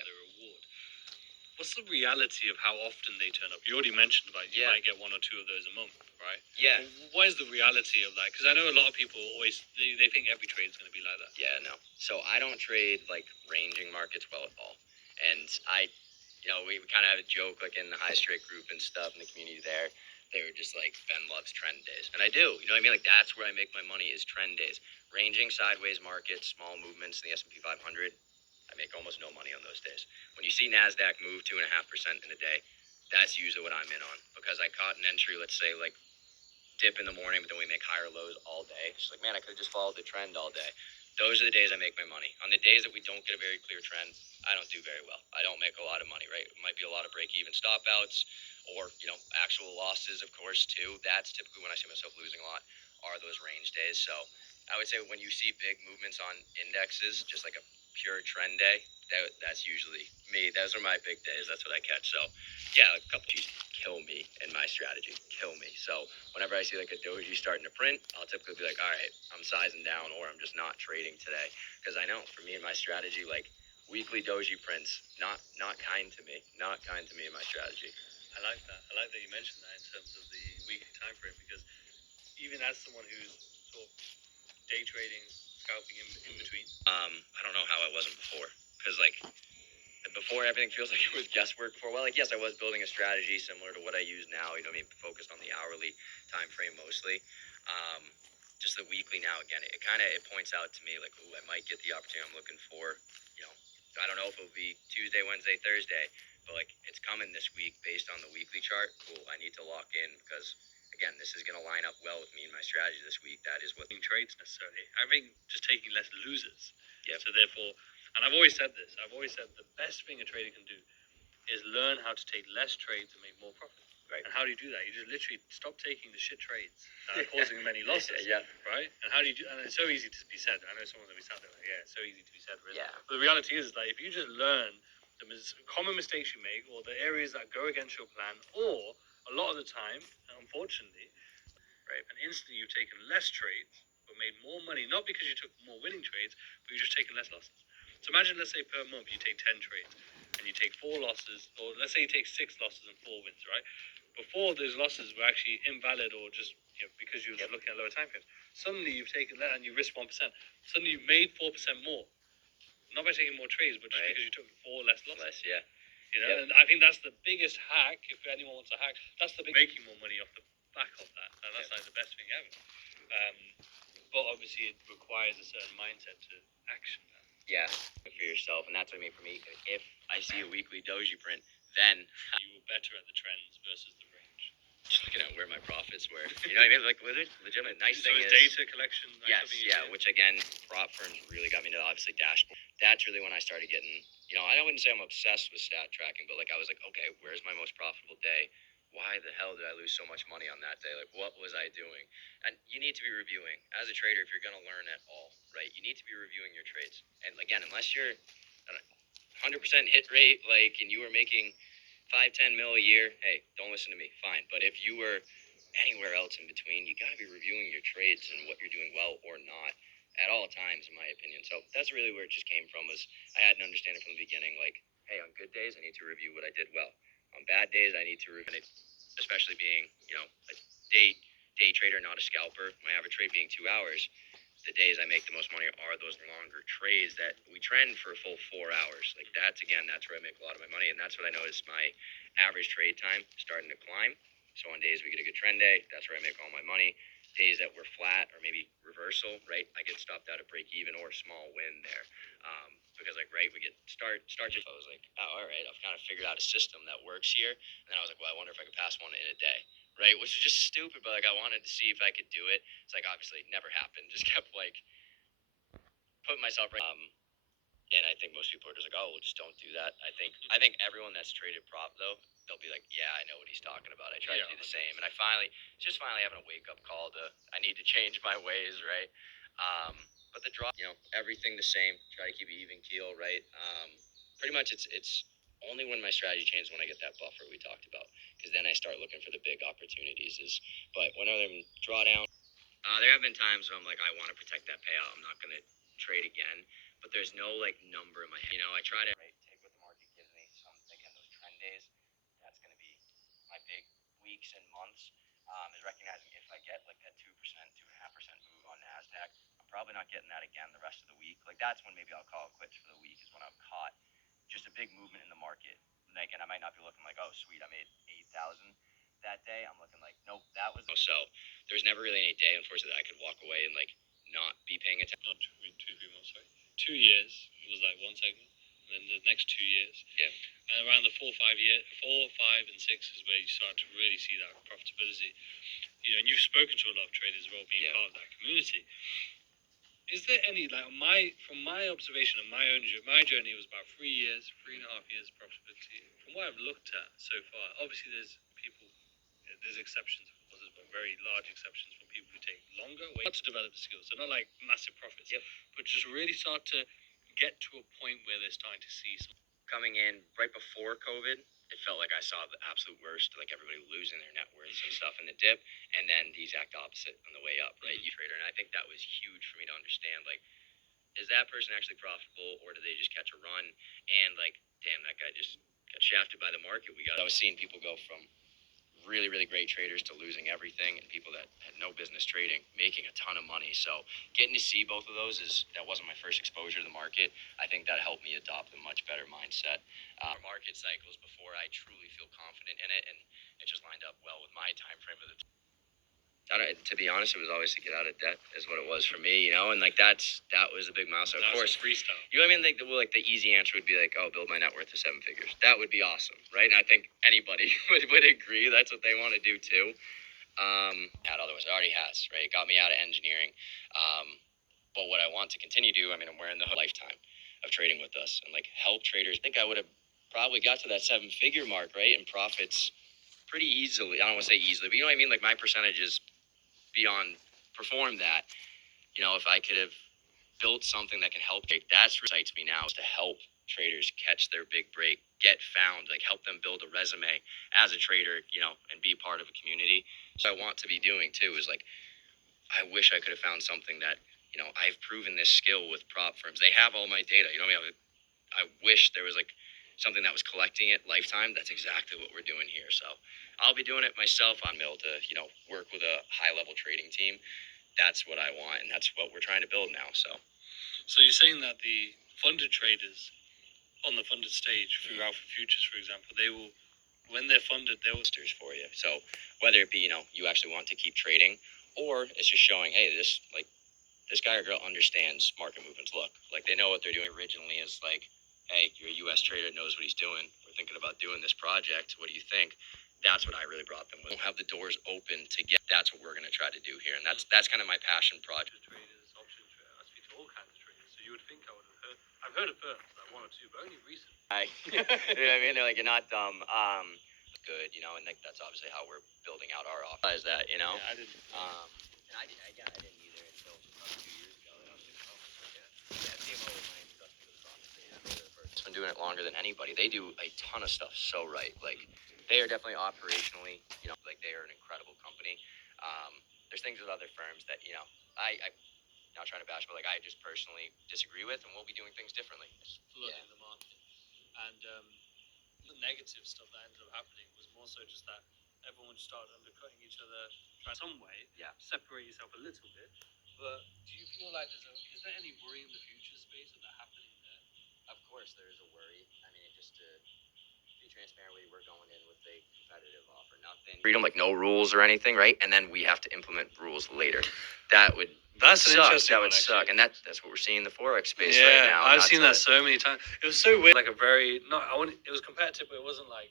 the reward. What's the reality of how often they turn up? You already mentioned about you might get 1 or 2 of those a month, right? Yeah. What is the reality of that? Because I know a lot of people always, they think every trade is going to be like that. Yeah, no. So I don't trade like ranging markets well at all. And we kind of have a joke like in the high strike group and stuff in the community there. They were just like, Ben loves trend days. And I do. You know what I mean? Like that's where I make my money is trend days. Ranging sideways markets, small movements in the S&P 500. I make almost no money on those days. When you see NASDAQ move 2.5% in a day, that's usually what I'm in on. Because I caught an entry, let's say like dip in the morning, but then we make higher lows all day. It's like, man, I could have just followed the trend all day. Those are the days I make my money. On the days that we don't get a very clear trend, I don't do very well. I don't make a lot of money, right? It might be a lot of break-even stop outs or, actual losses, of course, too. That's typically when I see myself losing a lot are those range days. So I would say when you see big movements on indexes, just like a pure trend day, that's usually me. Those are my big days. That's what I catch. So, yeah, a couple G's kill me in my strategy. Kill me. So whenever I see like a doji starting to print, I'll typically be like, all right, I'm sizing down or I'm just not trading today. Because I know for me and my strategy, like weekly doji prints, not kind to me. Not kind to me in my strategy. I like that. I like that you mentioned that in terms of the weekly time frame, because even as someone who's sort of day trading, scalping in between. I don't know how I wasn't before. Because like before everything feels like it was guesswork before. Well, like yes, I was building a strategy similar to what I use now. You know what I mean? Focused on the hourly time frame mostly. Just the weekly now again, it points out to me like, ooh, I might get the opportunity I'm looking for. I don't know if it'll be Tuesday, Wednesday, Thursday, but like it's coming this week based on the weekly chart. Cool, I need to lock in because again, this is going to line up well with me and my strategy this week. That is what trades necessarily. I think just taking less losers. Yeah. So therefore, and I've always said this. I've always said the best thing a trader can do is learn how to take less trades and make more profit. Right. And how do you do that? You just literally stop taking the shit trades that are causing many losses. Yeah. Right? And how do you do? And it's so easy to be said. I know someone's gonna be sat there like, yeah, it's so easy to be said, really. Yeah. But the reality is like if you just learn the common mistakes you make or the areas that go against your plan, or a lot of the time, unfortunately, right, and instantly you've taken less trades but made more money, not because you took more winning trades, but you've just taken less losses. So imagine, let's say per month you take 10 trades and you take 4 losses, or let's say you take 6 losses and 4 wins, right? Before those losses were actually invalid or just because you were looking at lower time frames. Suddenly you've taken that and you risk 1%. Suddenly you've made 4% more. Not by taking more trades, but just because you took 4 less losses. Yeah. And I think that's the biggest hack. If anyone wants a hack, that's the big making more money off the back of that. And that's like the best thing ever. But obviously it requires a certain mindset to action that. Yeah, for yourself, and that's what I mean for me. If I see a weekly doji print, then you were better at the trends versus the range. Just looking at where my profits were. You know what I mean? Like, legitimate. Nice thing is data collection. Yes, yeah. Which again, prop firms really got me to obviously dashboard. That's really when I started getting. I wouldn't say I'm obsessed with stat tracking, but like I was like, okay, where's my most profitable day? Why the hell did I lose so much money on that day? Like, what was I doing? And you need to be reviewing as a trader if you're going to learn at all, right? You need to be reviewing your trades. And again, unless you're 100% hit rate, like, and you were making 5-10 mil a year, hey, don't listen to me, fine. But if you were anywhere else in between, you got to be reviewing your trades and what you're doing well or not at all times, in my opinion. So that's really where it just came from, was I had an understanding from the beginning, like, hey, on good days, I need to review what I did well. On bad days, I need to review it, especially being, a day trader, not a scalper. My average trade being 2 hours. The days I make the most money are those longer trades that we trend for a full 4 hours. Like that's where I make a lot of my money. And that's what I noticed my average trade time starting to climb. So on days we get a good trend day, that's where I make all my money. Days that were flat or maybe reversal, right? I get stopped out at break even or a small win there. Because like, right, we get start. I was like, oh, all right, I've kind of figured out a system that works here. And then I was like, well, I wonder if I could pass one in a day. Right, which is just stupid, but like I wanted to see if I could do it. It's like obviously it never happened. Just kept like putting myself right. And I think most people are just like, oh, well, just don't do that. I think everyone that's traded prop though, they'll be like, yeah, I know what he's talking about. I tried to do the same, and I finally having a wake up call to I need to change my ways, right? But the draw, everything the same. Try to keep it even keel, right? Pretty much it's only when my strategy changes when I get that buffer we talked about, because then I start looking for the big opportunities. But when I'm drawdown, there have been times when I'm like, I want to protect that payout. I'm not going to trade again. But there's no like number in my head. I try to take what the my big weeks and months. Is recognizing if I get like that 2%, 2.5% move on Nasdaq, I'm probably not getting that again the rest of the week. Like that's when maybe I'll call it quits for the week. Is when I'm caught just a big movement in the market. Like, and I might not be looking like, oh sweet, I made 8,000 that day. I'm looking like, nope, that was so. There's never really any day, unfortunately, that I could walk away and like not be paying attention. Not 2, 3 months, sorry. 2 years was like one segment, and then the next 2 years. Yeah. And around the 4, 5, and 6 is where you start to really see that profitability. You know, and you've spoken to a lot of traders as well, being part of that community. Is there any, like, from my observation and my own my journey was about 3 years, 3.5 years profitability. From what I've looked at so far, obviously there's people, there's exceptions, of course, but very large exceptions from people who take longer, wait to develop the skills. So not like massive profits, but just really start to get to a point where they're starting to see some. Coming in right before COVID, it felt like I saw the absolute worst, like everybody losing their net worths and stuff in the dip, and then the exact opposite on the way up, right? You trader, and I think that was huge for me to understand. Like, is that person actually profitable, or did they just catch a run? And like, damn, that guy just got shafted by the market. I was seeing people go from really, really great traders to losing everything, and people that had no business trading making a ton of money. So getting to see both of those that wasn't my first exposure to the market. I think that helped me adopt a much better mindset. Market cycles before I truly feel confident in it, and it just lined up well with my time frame of the. To be honest, it was always to get out of debt is what it was for me, and like that was a big milestone. Of course, freestyle. You know what I mean? Like the easy answer would be like, oh, build my net worth to 7 figures. That would be awesome, right? And I think anybody would agree that's what they want to do too. Otherwise, it already has, right? It got me out of engineering. But what I want to continue to do, I mean, I'm wearing the lifetime of trading with us and like help traders. I think I would have probably got to that 7-figure mark, right? And profits pretty easily. I don't want to say easily, but you know what I mean? Like my percentages beyond perform that. If I could have built something that can help, that's what excites me now, is to help traders catch their big break, get found, like help them build a resume as a trader, and be part of a community. So I want to be doing too is like, I wish I could have found something that, I've proven this skill with prop firms. They have all my data, what I mean? I wish there was like something that was collecting it lifetime. That's exactly what we're doing here. So I'll be doing it myself on Mill to, work with a high level trading team. That's what I want, and that's what we're trying to build now. So you're saying that the funded traders on the funded stage through Alpha Futures, for example, they will, when they're funded, they will for you. So whether it be, you actually want to keep trading, or it's just showing, hey, this guy or girl understands market movements. Look, like they know what they're doing. Originally is like, hey, you're a U.S. trader, knows what he's doing. We're thinking about doing this project. What do you think? That's what I really brought them with. Have the doors open to get. That's what we're going to try to do here, and that's kind of my passion project. Traders, option traders, I speak to all kinds of traders. So you would think I would have heard. I've heard of firms, like one or two, but only recently. You know what I mean? They're like, you're not dumb. Good, and like that's obviously how we're building out our office. That, Yeah, I didn't. And I didn't either until about 2 years ago. And I was like, oh, yeah, CMO was my introduction to this office. They're the first. It's been doing it longer than anybody. They do a ton of stuff so right. Like they are definitely operationally, like they are an incredible company. There's things with other firms that, I'm not trying to bash, but like I just personally disagree with, and we'll be doing things differently. Flooding the market, and the negative stuff that ended up happening was more so just that everyone started undercutting each other, trying some way, separate yourself a little bit. But do you feel like is there any worry in the future space of that happening there? Of course, there is a worry. I mean, just to be transparent with you, we're going in with a competitive offer, nothing freedom, like no rules or anything, right? And then we have to implement rules later. That's suck. That would suck, and that's what we're seeing in the forex space right now. I've seen that so many times. It was so weird. Like a very it was competitive, but it wasn't like